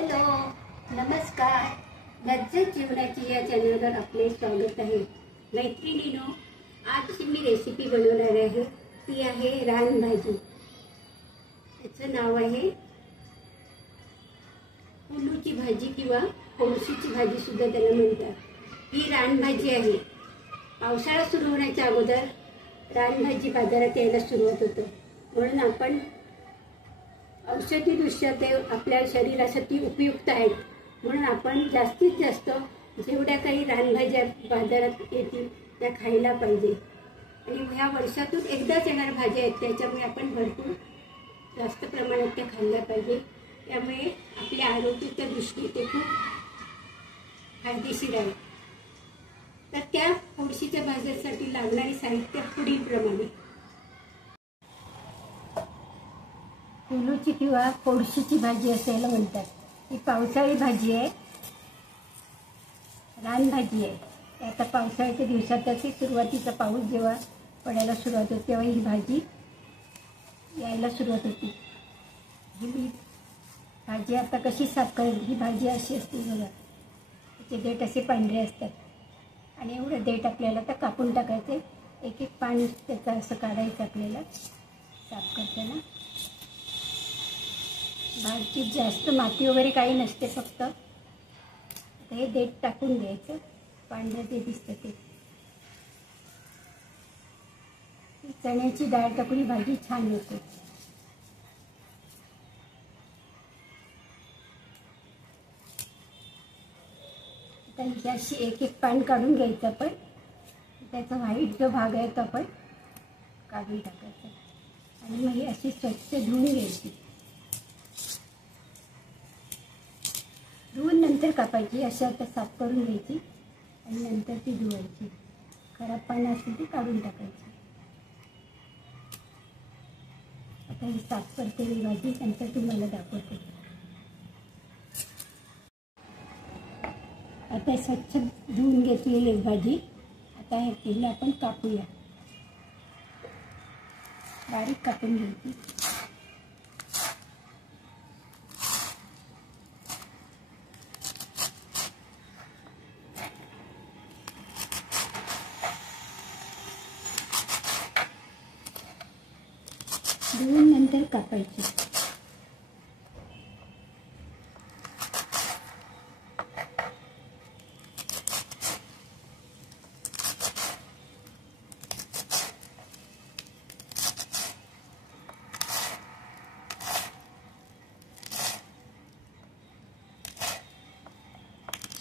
Hello, नमस्कार. लज्जत जेवणाची या चॅनलवर आपले स्वागत आहे. मैत्रिणींनो, आज मी रेसिपी बनवणार आहे. ती आहे रानभाजी. त्याचं नाव आहे कुलूची भाजी किंवा कोळशीची भाजी सुद्धा त्याला म्हणतात. ही रानभाजी आहे. पावसाळा सुरू होण्याच्या अगोदर रानभाजी बाजारात यायला सुरुवात होतं. म्हणून आपण औषधीदृष्ट्या ते आपल्या शरीरासाठी उपयुक्त आहेत. म्हणून आपण जास्तीत जास्त जेवढ्या काही रानभाज्या बाजारात येतील त्या खायला पाहिजे. आणि ह्या वर्षातून एकदाच येणाऱ्या भाज्या आहेत, त्याच्यामुळे आपण भरपूर जास्त प्रमाणात त्या खाल्ल्या पाहिजे. त्यामुळे आपल्या आरोग्याच्या दृष्टीने ते खूप फायदेशीर आहे. तर त्या कोळशीच्या भाज्यांसाठी लागणारी साहित्य पुढील प्रमाणे. कुलूची किंवा कोळशीची भाजी असायला म्हणतात. ही पावसाळी भाजी आहे, रानभाजी आहे. आता पावसाळ्याच्या दिवसातच सुरुवातीचा पाऊस जेव्हा पडायला सुरुवात होते तेव्हा ही भाजी यायला सुरुवात होती. ही भाजी आता कशी साफ करायची? ही भाजी अशी असते बघा, त्याचे देठ असे पांढरे असतात आणि एवढं देठ आपल्याला तर कापून टाकायचे. एक एक पान त्याचं असं काढायचं आपल्याला साफ करताना. भाजीत जास्त माती वगैरे काही नसते, फक्त हे देठ टाकून द्यायचं. पांढरं ते दिसतं ते. चण्याची डाळ टाकून ही भाजी छान होते. आता ही अशी एक एक पान काढून घ्यायचं आपण. त्याचा व्हाईट जो भाग आहे तो आपण काढून टाकायचा आणि मग ही अशी स्वच्छ धुवून घ्यायची. धुवून नंतर कापायची. अशी आता साफ करून घ्यायची आणि नंतर ती धुवायची. खराब पानं असतील ती काढून टाकायची. आता ही साफ करते ही भाजी, नंतर तुम्हाला दाखवते. आता स्वच्छ धुवून घेतलेली भाजी आता हे तेल आपण कापूया. बारीक कापून घ्यायची. धुवून नंतर कापायची.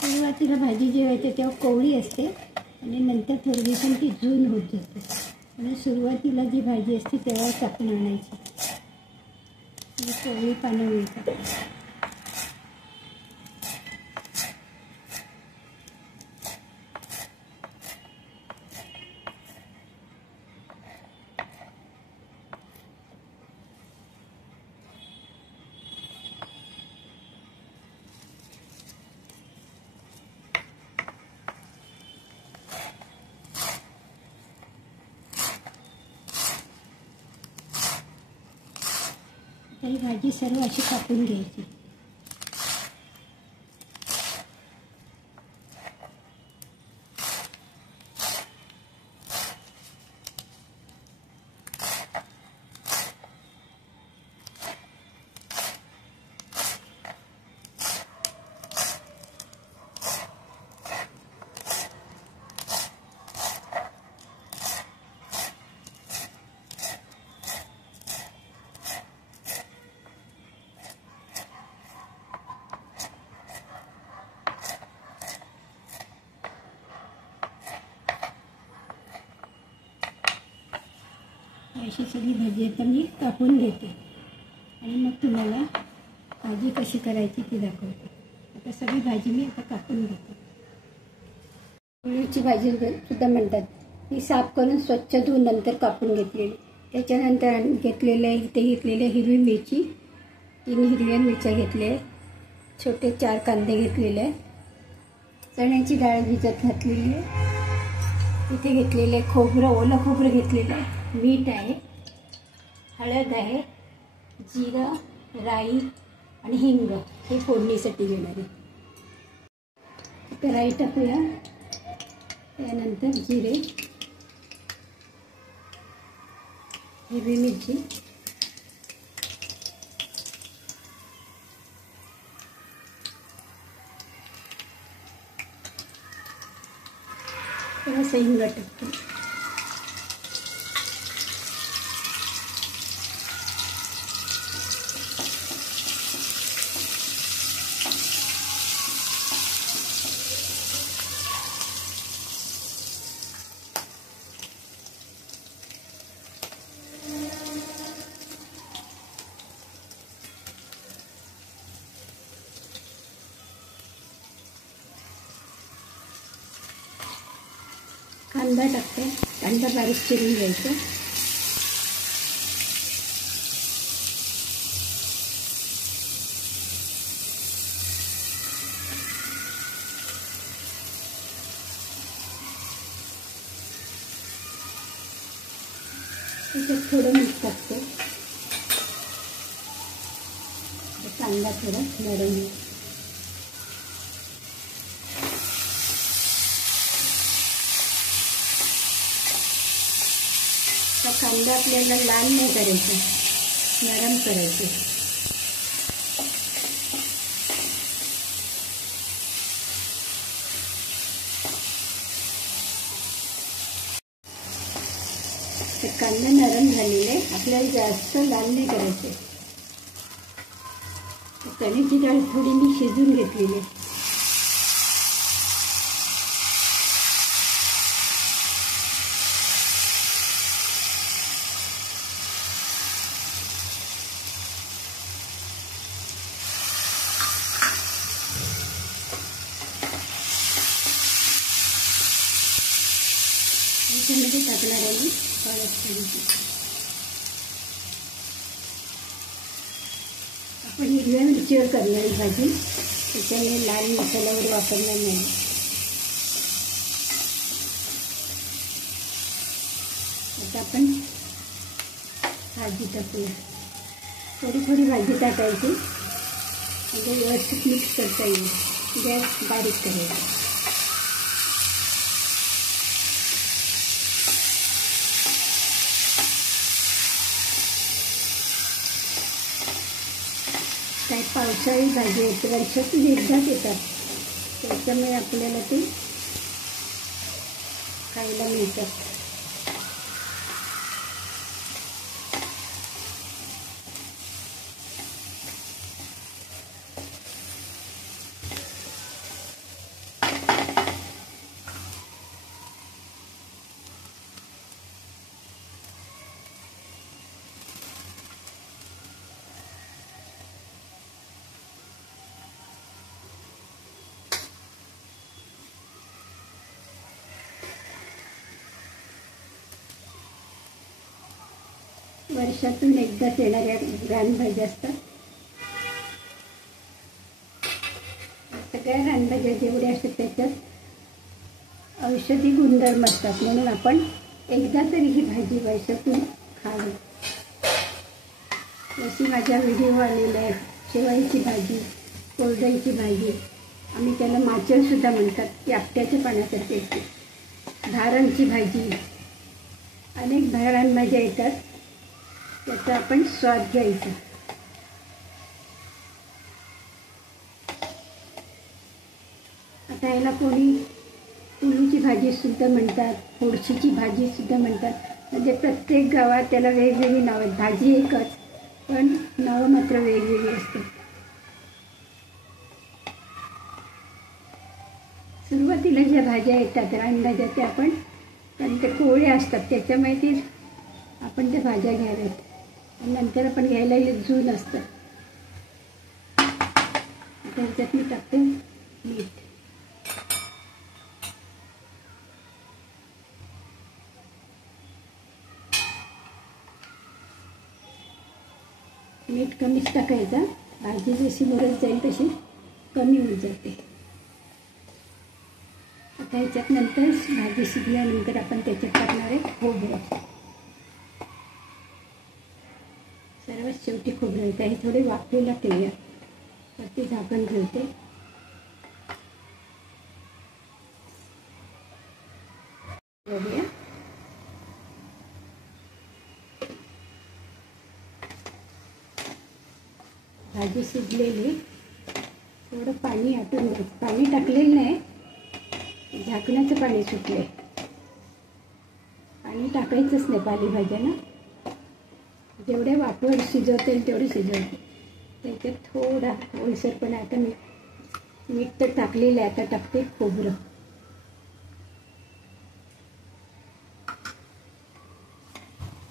सुरुवातीला भाजी जेव्हा येते तेव्हा कोवळी असते आणि नंतर थोडी दिवसांनी ती जून होत जाते. आणि सुरुवातीला जी भाजी असते तेव्हा टाकून आणायची. कोवळी पानं मिळतात. ही भाजी सर्व अशी कापून घ्यायची. अशी सगळी भाजी आता मी कापून घेते आणि मग तुम्हाला भाजी कशी करायची ती दाखवते. आता सगळी भाजी मी आता कापून घेते. कुलूची भाजी सुद्धा म्हणतात. ती साफ करून स्वच्छ धुवून नंतर कापून घेतलेली. त्याच्यानंतर घेतलेल्या हिरवी मिरची, 3 हिरव्या मिरच्या घेतल्या, छोटे 4 कांदे घेतलेले, चण्याची डाळ भिजत घातलेली आहे. इथे घेतलेले खोबरं, ओलं खोबरं घेतलेलं आहे. मीठ आहे, हळद आहे, जिरं, राई आणि हिंग हे फोडणीसाठी घेणार आहे. राई टाकूया. त्यानंतर जिरे, हिरवी मिरची, थोडासा हिंग टाकतो. कांदा टाकते. कांदा बारीक चिरून घ्यायचा. त्याच्यात थोडं मीठ टाकते. कांदा थोडा नरम होईल. कांदा आपल्याला लाल नाही करायचा, नरम करायचे. कांदा नरम झालेले, आपल्याला जास्त लाल नाही करायचे. चण्याची डाळ थोडी मी शिजून घेतलेली. त्याच्यामध्ये टाकणार आहे मी आपण हिरव्या मिरचीवर करणार भाजी, त्याच्यामुळे लाल मसाल्यावर वापरणार नाही. आता आपण भाजी टाकूया. थोडी थोडी भाजी टाकायची म्हणजे व्यवस्थित मिक्स करता येईल. गॅस बारीक करायचा. काही पावसाळी भाजी येते, वर्षातून एकदाच येतात, त्याच्यामुळे आपल्याला ते खायला मिळतात. वर्षातून एकदाच येणाऱ्या रानभाज्या असतात. सगळ्या रानभाज्या जेवढ्या असतात त्याच्यात औषधी गुणधर्म असतात, म्हणून आपण एकदा तरी ही भाजी वर्षातून खावी. जशी माझ्या व्हिडिओ आलेल्या आहेत, शेवाळीची भाजी, कोरडईची भाजी, आम्ही त्याला माचलसुद्धा म्हणतात, ती आपट्याच्या पाण्यासारखी असते. धारणची भाजी, अनेक रानभाज्या येतात, त्याचा आपण स्वाद घ्यायचा. आता याला कोणी तुळूची भाजीसुद्धा म्हणतात, फोडशीची भाजीसुद्धा म्हणतात. म्हणजे प्रत्येक गावात त्याला वेगवेगळी नावं आहेत. भाजी एकच, पण नावं मात्र वेगवेगळी असतात. सुरुवातीला ज्या भाज्या येतात रानभाज्या, त्या आपण कारण ते कोवळे असतात, त्याच्यामुळे ती आपण त्या भाज्या घ्याव्यात. नंतर आपण घ्यायला जून असतं. त्याच्यात मी टाकते मीठ. मीठ कमीच टाकायचं, भाजी जशी मुरत जाईल तशी कमी होत जाते. आता ह्याच्यात नंतर भाजी शिजल्यानंतर आपण त्याच्यात टाकणार आहे खोबरं. सर्वात शेवटी खोबरं. हे थोडे वाफेला ठेवूया. वरती झाकण ठेवते. बघूया. भाजी शिजलेली. थोडं पाणी आटून घ्यायचं. पाणी टाकलेलं नाही, झाकणाचं पाणी सुटले. पाणी टाकायचंच नाही पालेभाज्यांना. जेवढे वाफवर शिजवता येईल तेवढे शिजवते. त्याच्यात थोडा ओलसरपणा. आता मीठ तर टाकलेलं आहे. आता टाकते खोबरं.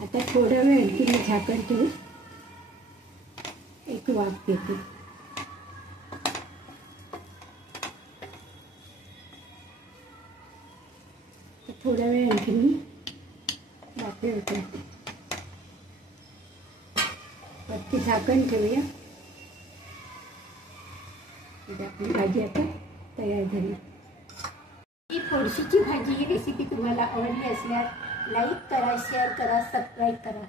आता थोडा वेळ आणखी मी झाकण ठेवून एक वाफ घेते. थोडा वेळ आणखी मी वाफेवर ठेवते. वरती झाकण ठेवूया. आपली भाजी आता तयार झाली. ही फोडशीची भाजी ही रेसिपी तुम्हाला आवडली असल्यास लाईक करा, शेअर करा, सबस्क्राईब करा.